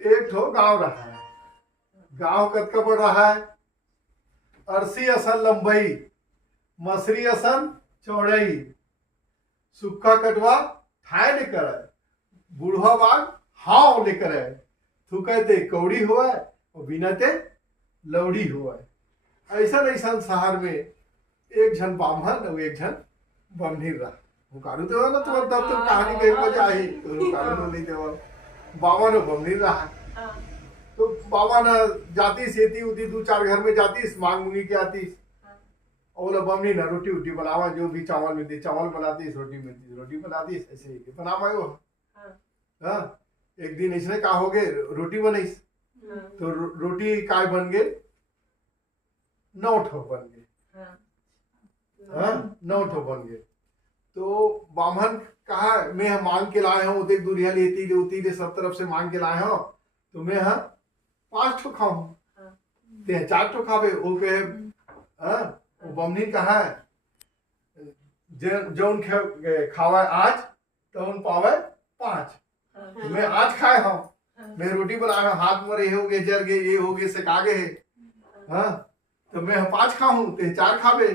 एक ठो गांव रहा है। गांव कतका बड़ रहा है, 80 असन लंबाई, मसरी असन चौड़ाई, सुक्का कटवा ठाए लेकर आए, बूढ़ा बाग हाव लेकर आए, तू कहते कौड़ी हुआ है और बिना ते लौड़ी हुआ है। ऐसा ऐसा शहर में एक झन बामहन और एक झन बमनीर रहा। हुकारू देवा ना तो तब तो कहानी के मजा आई, तो हुकारू नहीं देवा। बाबा ने बमनीर रहा, तो बाबा ना जाती सेती उती 2-4 घर में जाती, मांग मुंगी के आती, और बमनी ना रोटी उटी बनावा, जो भी चावल मिलती चावल बनाती, रोटी मिलती रोटी बनाती, ऐसे ही बना पाए। हाँ, एक दिन इसने कहा हो गए रोटी बनाईस, तो रोटी काय बन गए 9 ठो बन गए। हाँ, 9 ठो बन गए। तो बामन कहा मैं मांग के लाए हूँ, देख दूरिया लेती उती ले सब तरफ से मांग के लाए हूँ, तो मैं 5 ठो खाऊं, ते 4 ठो खावे। वो कहे वो बमनी कहा है जौन खावा आज तो उन पावे 5। तो मैं आज खाए हूँ, मैं रोटी बनाए हाथ मरे हो गए, जर गए, ये हो गए, सिका गए। हाँ, तो मैं 5 खाऊं, ते 4 खावे।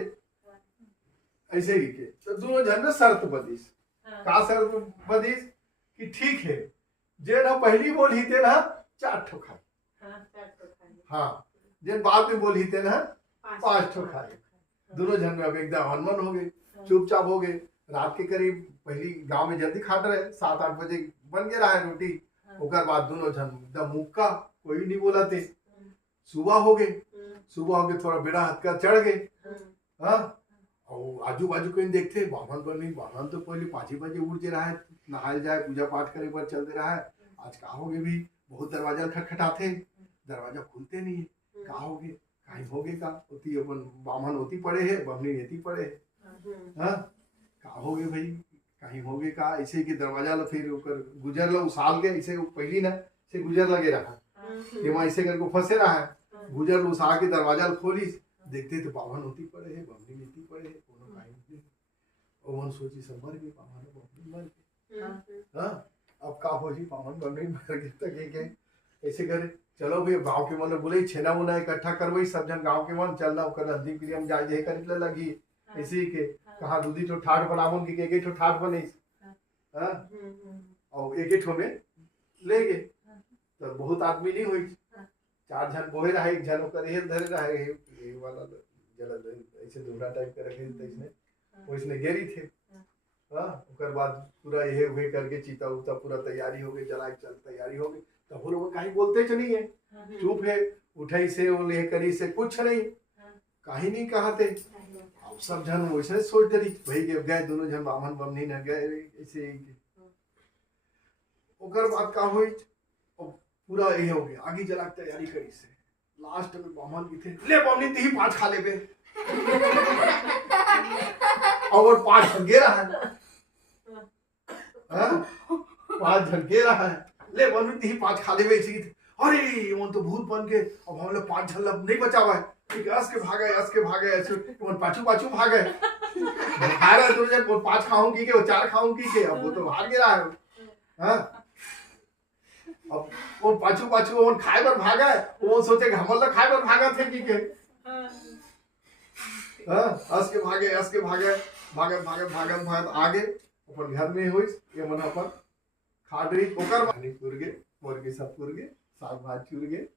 ऐसे ही के तो दोनों जन ने शर्त बदीस। का शर्त बदीस कि ठीक है, जे ना पहली बोल ही थे ना 4 ठो खाए, हाँ, जे बाद में बोल ही थे ना 5 ठो खाए। दोनों जन में अब एकदम अनमन हो गए, चुपचाप हो गए। रात के करीब पहली गांव में जल्दी खाट रहे, 7-8 बजे बन गया है रोटी। ओकर बाद दोनों जन एकदम मुक्का, कोई नहीं बोला थे। सुबह हो गए, थोड़ा बेड़ा हथका चढ़ गए। हाँ, और आजू बाजू कहीं देखते बामन तो पहले 5 ही बजे उठ रहा है, नहाल जाए, पूजा पाठ करे पर चल दे रहा है। आज कहा होगे भी बहुत दरवाजा खटखटाते, दरवाजा खुलते नहीं है। कहा होगे कहीं होगे का होती, अपन बामन होती पड़े है, बमनी रहती पड़े है। हाँ, कहा होगे भाई कहीं होगे का, ऐसे कि दरवाजा ला फिर गुजर ला उसाल के, ऐसे पहली ना से गुजर लगे रहा, वहां ऐसे करके फंसे रहा है। गुजर उसा के दरवाजा खोली, देखते तो बामन होती पड़े है, बमनी लेती पड़े है, कोनो काई नहीं। ओवन सोची सब मर गए, बामन बमनी मर गए। हाँ, अब का हो जी, बामन बमनी मर गए तो के ऐसे करे। चलो भाई गांव के मन बोले छेना मुना इकट्ठा करवई, सब जन गांव के मन चलना ओकर नजदीक के हम जाए करे लगी। ऐसे ही के कहा दूधी ठो ठाठ बनावन की एक ठो ठाठ बनीस। हाँ, और एक ठो में ले गए, तो बहुत आदमी नहीं हुई, 4 जन बोहे रहा, एक जन ओकर हेल धरे रहा, ये वाला जला ऐसे दोहरा टाइप के रखे थे इसने, वो इसने गेरी थे। हाँ, ओकर बाद पूरा ये हुए करके चीता उता पूरा तैयारी हो गई, जला चल तैयारी हो गई। तब वो लोग कहीं बोलते नहीं है, चुप है, उठाई से वो ले करी से कुछ नहीं, कहीं नहीं कहते। अब सब जन वैसे सोच रही भाई गए दोनों जन बामन बमनी न गए ऐसे। ओकर बाद का हुई, पूरा ये हो गया, आगे जला तैयारी करी से। लास्ट में बामन की थे ले बमनी ती 5 खा ले बे और 5 झनके रहा है। हाँ, 5 झनके रहा है, ले बमनी ती 5 खा ले बे। अरे वो तो भूत बन के अब हम लोग 5 झन नहीं बचा हुआ है, हंस के भागे ऐसे पाछू भागे। खा रहा है तो 5 खाऊंगी के 4 खाऊंगी के, अब वो तो हार गया है। हाँ, अब वो पाछू वो खाए पर भागा है, वो सोचे कि हमला खाए पर भागा थे की के। हाँ, हंस के भागे आगे अपन घर में हुई, ये मन अपन खाट रही ओकर पानी चुर गए, मुर्गी सब चुर गए, साग भात चुर गए।